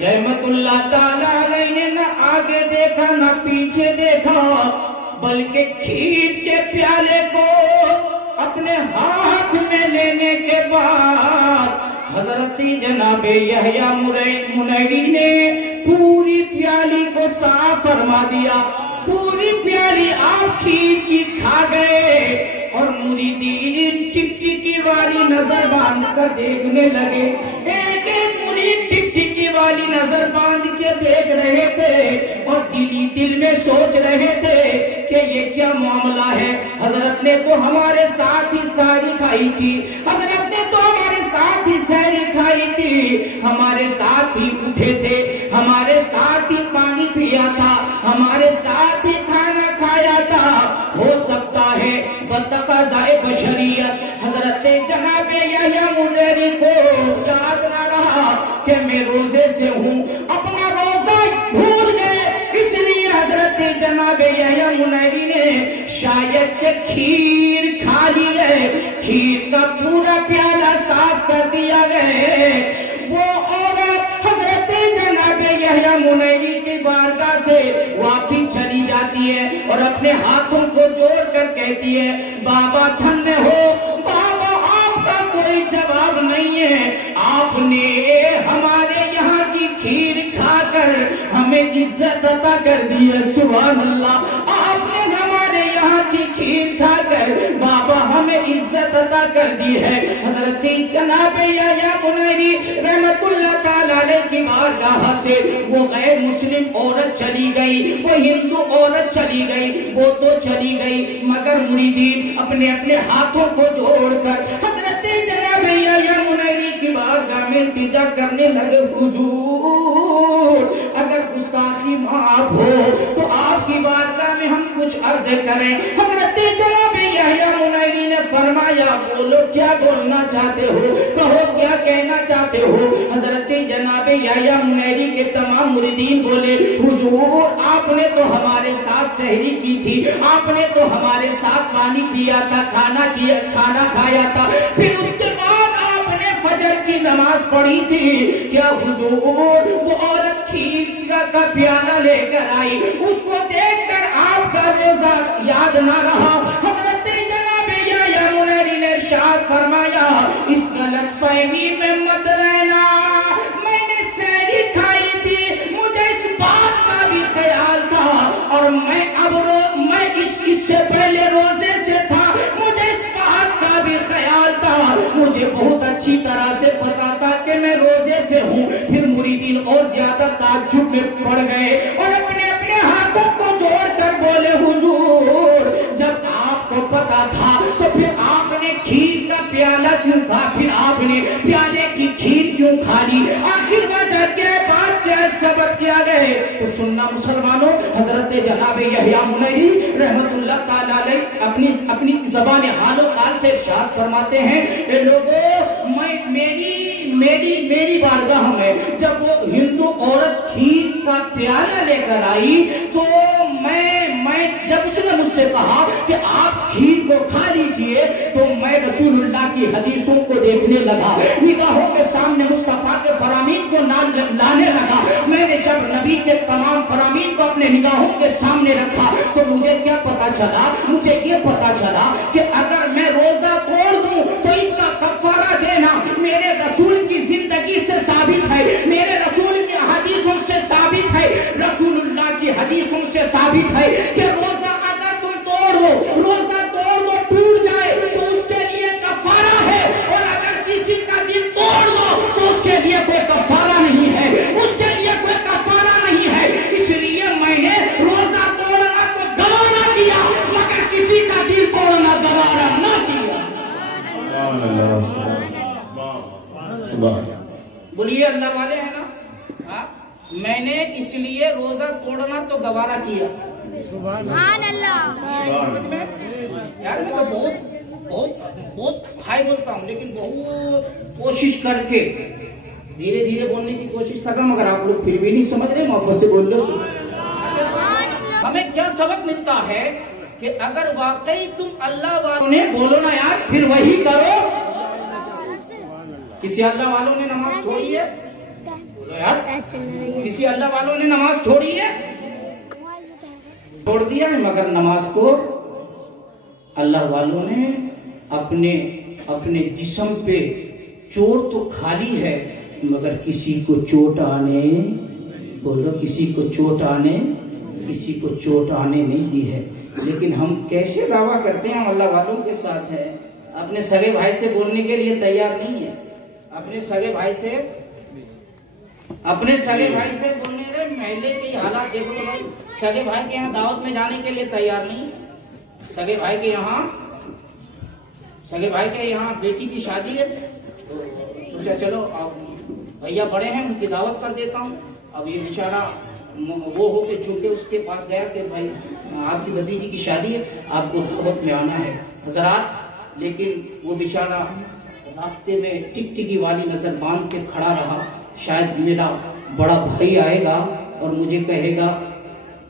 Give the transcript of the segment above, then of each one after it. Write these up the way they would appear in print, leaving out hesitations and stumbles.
रहमतुल्लाह ताला अलैहि ने न आगे देखा न पीछे देखा, बल्कि खीर के प्याले को अपने हाथ में लेने के बाद हजरती जनाबे यहया मुनैरी ने पूरी प्याली को साफ फरमा दिया। पूरी प्याली आप खीर की खा गए और मुरीदीन टिकटिकी वाली नजर बांध कर देखने लगे। एक एक मुरीद टिकटिकी वाली नजर बांध के देख रहे थे और दिल में सोच रहे थे कि ये क्या मामला है। हजरत ने तो हमारे साथ ही सारी खाई थी, हजरत ने तो हमारे साथ ही सहरी खाई थी, हमारे साथ ही उठे थे, हमारे साथ ही पानी पिया था, हमारे साथ ही खाना खाया था। हो सकता है बतक़ाज़ाए बशरियत हजरत जनाब यहया मुनैरी को याद ना रहा कि मैं रोजे से हूँ, अपना रोजा भूल गए, इसलिए हजरत जनाब यहया मुनैरी ने शायद के खीर खा ली है, खीर का पूरा प्याला साफ कर दिया गया। वो औरत हजरत जनाब यहया मुनैरी की बारगाह से वापिस चली जाती है और अपने हाथों को जोड़ कर कहती है, बाबा धन्य हो, बाबा आपका कोई जवाब नहीं है, आपने हमारे यहाँ की खीर खाकर हमें इज्जत अता कर दी है। सुभान अल्लाह, आपने हमारे यहाँ की खीर खाकर बाबा हमें इज्जत अता कर दी है। हजरत जनाब यहया मुनैरी रहमतुल्लाह ताला अलैहि की बारगाह से वो गैर मुस्लिम औरत चली गई, वो हिंदू औरत चली गई, वो तो चली गई, मगर मुरीदीन अपने अपने हाथों को जोड़कर हजरत जनाब यहया मुनैरी की बारगाह में इल्तिजा करने लगे, हुजूर अगर गुस्ताखी माफ हो तो आपकी बारगाह में हम कुछ अर्ज करें। हजरत जनाब यहया मुनैरी ने फरमाया, बोलो क्या बोलना चाहते हो, कहो क्या कहना चाहते हो। हजरत जनाब यहया मुनैरी के तमाम मुरीदीन बोले, हुजूर आपने तो हमारे साथ सहरी की थी, आपने तो हमारे साथ पानी पिया था, खाना खाया था, फिर उसके बाद आपने फजर की नमाज पढ़ी थी, क्या हुजूर वो औरत खीर का प्याला लेकर आई, उसको देखकर आपका रोजा याद ना रहा। हजरत जनाब यहया मुनैरी ने इरशाद फरमाया, इस गलतफहमी में मत रहना, मैंने सहरी खाई थी, मुझे इस बात का भी ख्याल था और मैं इससे पहले रोजे से था, मुझे इस बात का भी ख्याल था, मुझे बहुत अच्छी तरह से पता था कि मैं रोजे से हूँ। फिर मुरीदीन और ज्यादा ताज्जुब में पड़ गए और अपने अपने हाथों को जोड़कर बोले, हुजूर जब आपको पता था तो फिर आपने खीर का प्याला क्यों खा, फिर आपने प्याले की खीर क्यों खा ली, आखिर वजह क्या, बात क्या, सबक क्या गए। तो सुनना मुसलमानों, हजरत जनाब यहया मुनैरी रहमतुल्लाह ताला अलैहि अपनी ज़बान हालो काल से इरशाद फरमाते हैं कि लोगों, मेरी बारगाह में जब वो हिंदू औरत खीर का प्याला लेकर आई तो मैं जब उसने मुझसे कहा कि आप खीर को खा लीजिए तो मैं रसूलुल्लाह की हदीसों को देखने लगा, निगाहों के सामने मुस्तफा के फरामीन को लाने लगा। मैंने जब नबी के तमाम फरामीन को अपने निगाहों के सामने रखा तो मुझे क्या पता चला, मुझे ये पता चला कि अगर मैं रोजा तोड़ दूं तो इसका कफारा देना मेरे रसूल की जिंदगी से साबित है, मेरे रसूल की हदीसों से साबित है, रसूलुल्लाह की हदीसों से साबित है कि रोजा अगर तुम तोड़ दो, रोजा तोड़ दो, टूट जाए तो उसके लिए कफारा है, और अगर किसी का दिल तोड़ दो तो उसके लिए कोई कफारा नहीं है, उसके लिए कोई कफारा नहीं है। इसलिए मैंने रोजा तोड़ना तो गवारा किया, मगर किसी का दिल तोड़ना गवारा ना किया। बोलिए अल्लाह वाले है ना। मैंने इसलिए रोजा तोड़ना तो गवारा किया। सुभान अल्लाह। समझ में यार, मैं तो बहुत हाई बोलता हूँ, लेकिन बहुत कोशिश करके धीरे धीरे बोलने की कोशिश कर रहा हूँ, मगर आप लोग फिर भी नहीं समझ रहे, मोहब्बत से बोल लो। हमें क्या सबक मिलता है कि अगर वाकई तुम अल्लाह वालों ने, बोलो ना यार, फिर वही करो। किसी अल्लाह वालों ने नमाज छोड़ी है? बोलो यार, किसी अल्लाह वालों ने नमाज छोड़ी है? छोड़ दिया है, मगर नमाज को अल्लाह वालों ने अपने जिस्म पे चोट तो खाली है, मगर किसी को चोट आने, बोलो किसी को चोट आने नहीं दी है। लेकिन हम कैसे दावा करते हैं हम अल्लाह वालों के साथ है, अपने सगे भाई से बोलने के लिए तैयार नहीं है। अपने सगे भाई से बोलने रहे, महल्ले की हालात देखो तो भाई, सगे भाई के यहाँ दावत में जाने के लिए तैयार नहीं है। सगे भाई के यहाँ बेटी की शादी है, तो सोचा चलो अब भैया बड़े हैं, उनकी दावत कर देता हूँ। अब ये बेचारा वो हो के छूटे उसके पास गया कि भाई आपकी भतीजी की शादी है, आपको दावत में आना है हजरात। लेकिन वो बेचारा रास्ते में टिकटिकी वाली नजर बांध के खड़ा रहा। शायद मेरा बड़ा भाई आएगा और मुझे कहेगा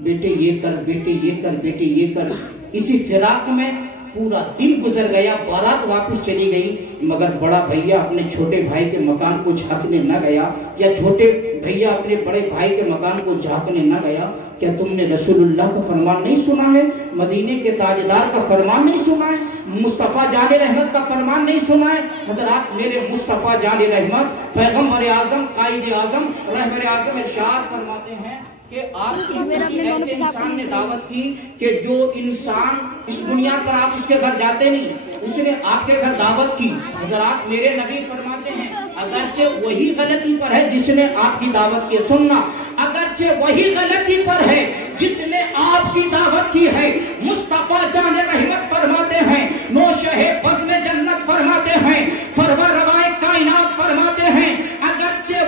बेटे ये कर, बेटे ये कर, बेटे ये कर। इसी फिराक में पूरा दिन गुजर गया, बारात वापस चली गई, मगर बड़ा भैया अपने छोटे भाई के मकान को झांकने न गया, या छोटे भैया अपने बड़े भाई के मकान को झांकने न गया। क्या तुमने रसूलुल्लाह का फरमान नहीं सुना है? मदीने के ताजदार का फरमान नहीं सुना है? मुस्तफा जाने रहमत का फरमान नहीं सुना है? हजरात, मेरे मुस्तफा जाने रहमत पैगम्बर आजम कायद आजम रहबर आजम इरशाद फरमाते हैं कि आपकी ऐसे इंसान ने दावत की कि जो इंसान इस दुनिया पर आप उसके घर जाते नहीं, उसने आपके घर दावत की। हजरात, मेरे नबी फरमाते हैं अगरचे वही गलती पर है जिसने आपकी दावत की, सुनना, अगरचे वही गलती पर है जिसने आपकी दावत की है। मुस्तफा जाने रहमत फरमाते हैं, नौशहे बज़्म जन्नत फरमाते हैं, फरवा रवाए कायनात फरमाते हैं अगरचे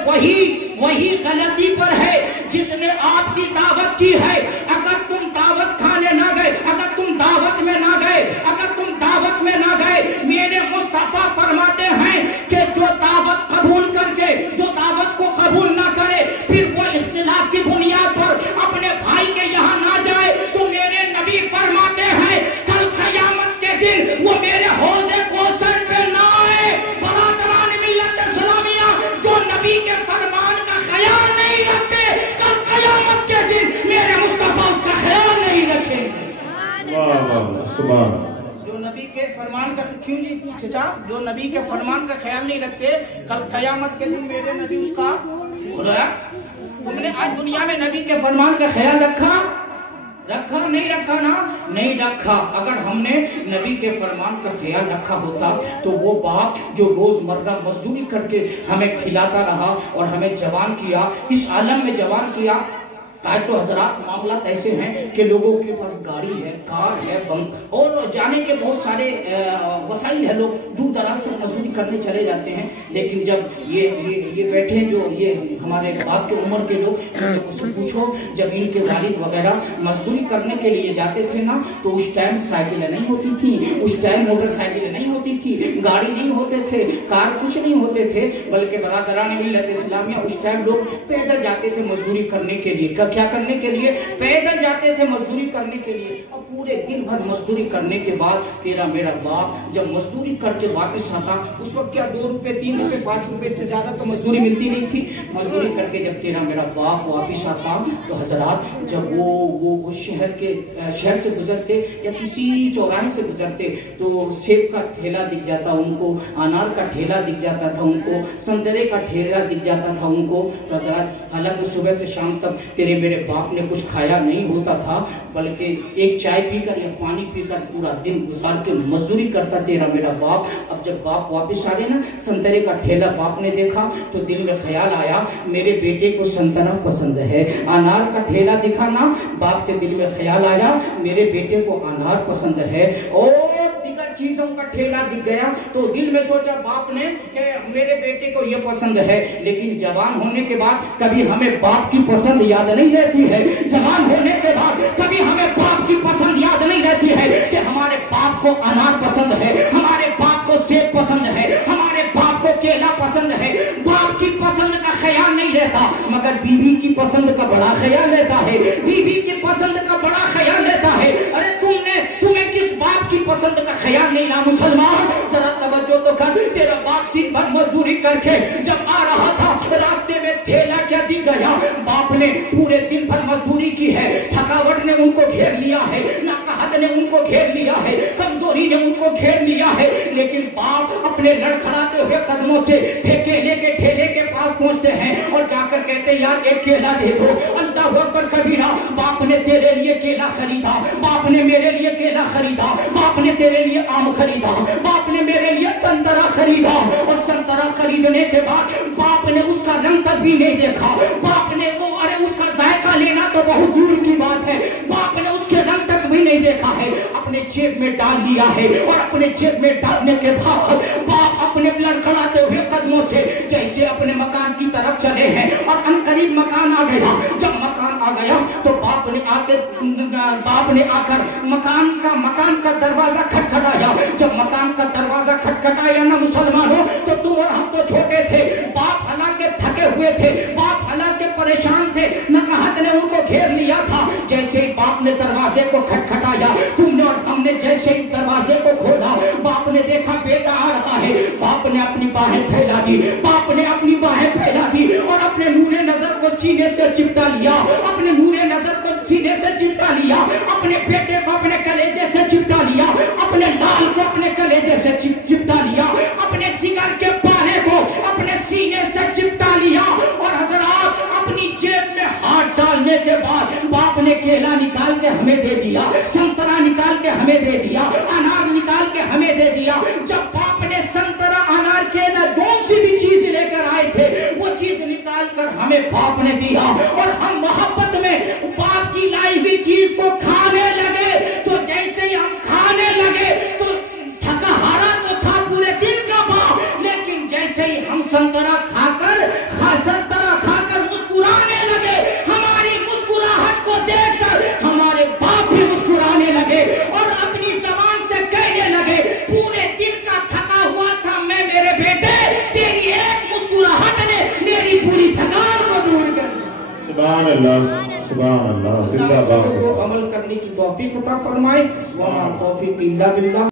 वही गलती पर है जिसने आपकी दावत की है। अगर तुम दावत खाने ना गए, अगर तुम दावत में ना गए, अगर तुम दावत में ना गए, मेरे मुस्तफा फरमाते हैं कि जो दावत कबूल करके जो दावत को कबूल ना करे, फिर वो इख्तिलाफ की बुनियाद पर अपने भाई के यहाँ ना जाए, तो मेरे नबी फरमाते हैं कल कयामत के दिन वो मेरे हौज़े कौसर पे ना आए। बरादरान मिल्लत इस्लामिया, जो नबी के फरमान का ख्याल नहीं रखते, कल कयामत के दिन मेरे मुस्तफा उसका ख्याल नहीं रखेंगे। वाह वाह सुभान। जो नबी के फरमान का, क्यों जी चचा, जो नबी के फरमान का ख्याल नहीं रखते, कल कयामत के दिन मेरे नबी उसका बोला। तुमने आज दुनिया में नबी के फरमान का ख्याल रखा नहीं रखा ना? नहीं रखा। अगर हमने नबी के फरमान का ख्याल रखा होता तो वो बाप जो रोजमर्रा मजदूरी करके हमें खिलाता रहा और हमें जवान किया, इस आलम में जवान किया। आज तो हजरात मामला ऐसे हैं कि लोगों के पास गाड़ी है, कार है, बंक और जाने के बहुत सारे वसाइल है, लोग दूर दराज से मजदूरी करने चले जाते हैं। लेकिन जब ये बैठे जो ये हमारे बाप के उम्र के लोग, उससे पूछो जब इनके वालिद वगैरह मजदूरी करने के लिए जाते थे ना, तो उस टाइम साइकिलें नहीं होती थी, उस टाइम मोटरसाइकिलें नहीं होती थी, गाड़ी नहीं होते थे, कार कुछ नहीं होते थे, बल्कि बरादरान मिल्लत इस्लामिया उस टाइम लोग पैदल जाते थे मजदूरी करने के लिए। क्या करने के लिए? पैदल जाते थे मजदूरी करने के लिए। और पूरे दिन भर मजदूरी करने के बाद तेरा मेरा बाप जब मजदूरी करके वापस आता, उस वक्त क्या 2 रुपए 3 रुपए 5 रुपए से ज्यादा तो मजदूरी मिलती नहीं थी। मजदूरी करके जब तेरा मेरा बाप वापस आता तो हजरात, जब वो शहर से गुजरते या किसी चौराहे से गुजरते तो सेब का ठेला दिख जाता उनको, अनार का ठेला दिख जाता था उनको, संतरे का ठेला दिख जाता था उनको। तो हजरात, हालांकि सुबह से शाम तक तेरे मेरे बाप ने कुछ खाया नहीं होता था, बल्कि एक चाय पीकर या पानी पीकर पूरा दिन गुजार के मजदूरी करता तेरा मेरा बाप। अब जब बाप वापस आ गए ना, संतरे का ठेला बाप ने देखा तो दिल में ख्याल आया मेरे बेटे को संतरा पसंद है। अनार का ठेला दिखा ना, बाप के दिल में ख्याल आया मेरे बेटे को अनार पसंद है। और दीगर चीजों का ठेला दिख गया तो दिल में सोचा बाप ने कि मेरे बेटे को ये पसंद है। लेकिन जवान होने के बाद कभी हमें बाप की पसंद याद नहीं रहती है। जवान होने के बाद कभी हमें बाप की पसंद याद नहीं रहती है कि हमारे बाप को अनार पसंद है, हमारे बाप को सेब पसंद है, हमारे बाप को केला पसंद है। बाप की पसंद का ख्याल नहीं रहता, मगर बीवी की पसंद का बड़ा ख्याल रहता है। बीवी की पसंद का बड़ा ख्याल रहता है। अरे तुम्हें किस बाप की पसंद का ख्याल नहीं ना मुसलमान? जरा तवज्जो तो कर। तेरा बाप दिन भर मजदूरी करके जब आ रहा था, रास्ते में ठेला क्या गया। बाप ने पूरे दिन भर मजदूरी की है, थकावट ने उनको घेर लिया है, नाकाहत ने उनको घेर लिया है, कमजोरी ने उनको घेर लिया है, लेकिन बाप अपने लड़खड़ाते हुए कदमों से केले के ठेले के पास पहुंचते हैं और जाकर कहते हैं यार एक केला दे दो। अल्लाह अकबर कबीरा। बाप ने तेरे लिए केला खरीदा, बाप ने मेरे लिए केला खरीदा, बाप ने तेरे लिए आम खरीदा, बाप ने मेरे लिए संतरा खरीदा, और संतरा खरीदने के बाद बाप ने उसका रंग तक भी नहीं देखा। बाप ने वो अरे उसका जायका लेना तो बहुत दूर की बात है, बाप ने उसके रंग तक भी नहीं देखा है, अपने जेब में डाल दिया है। और अपने जेब में डालने के बाद बाप अपने लड़खड़ाते हुए कदमों से जैसे अपने मकान की तरफ चले हैं और अनकरीब मकान आ गया। जब मकान आ गया तो बाप ने आकर मकान का दरवाजा खटखटाया। जब मकान का दरवाजा खटखटाया ना मुसलमानों, तो तुम और हम तो छोटे थे, बाप हालांकि थके हुए थे, बाप हालांकि परेशान थे, नकाहत ने उनको घेर लिया था। जैसे ही बाप ने दरवाजे को खटखटाया, तुमने और हमने जैसे ही दरवाजे को खोला, बाप ने देखा बेटा आ रहा है। बाप ने अपनी बाहें फैला दी, बाप ने अपनी बाहें फैला दी और अपने नूरे नजर को सीने से चिपटा लिया, अपने नूरे नजर को सीने से चिपटा लिया, अपने बेटे को अपने कलेजे से चिपटा लिया, अपने लाल को अपने कलेजे से चिपटा लिया, अपने जिगर के पारे को अपने सीने से चिपटा लिया। और हजरात अपनी जेब में हाथ डालने के बाद बाप ने केला निकाल के हमें दे दिया, संतरा निकाल के हमें दे दिया, अनार निकाल के हमें दे दिया। जब बाप ने संतरा अनार केला जो सी भी चीज लेकर आए थे, वो चीज निकाल कर हमें बाप ने दिया और हम मोहब्बत में बाप की लाई हुई चीज को खाने लगे। तो जैसे ही हम खाने लगे तो थका हारा तो था पूरे दिन का बाप, लेकिन जैसे ही हम संतरा खाकर मुस्कुराने लगे, हमारी मुस्कुराहट को देखकर हमारे बाप भी मुस्कुराने लगे और अपनी जबान से कहने लगे पूरे दिन का थका हुआ था मैं मेरे बेटे, तेरी एक मुस्कुराहट ने मेरी पूरी थकान को दूर कर दी। सुभान अल्लाह, सुभान अल्लाह, जिंदाबाद। अमल करने की तौफीक अता फरमाए। व मा तौफीक इल्ला बिल्लाह।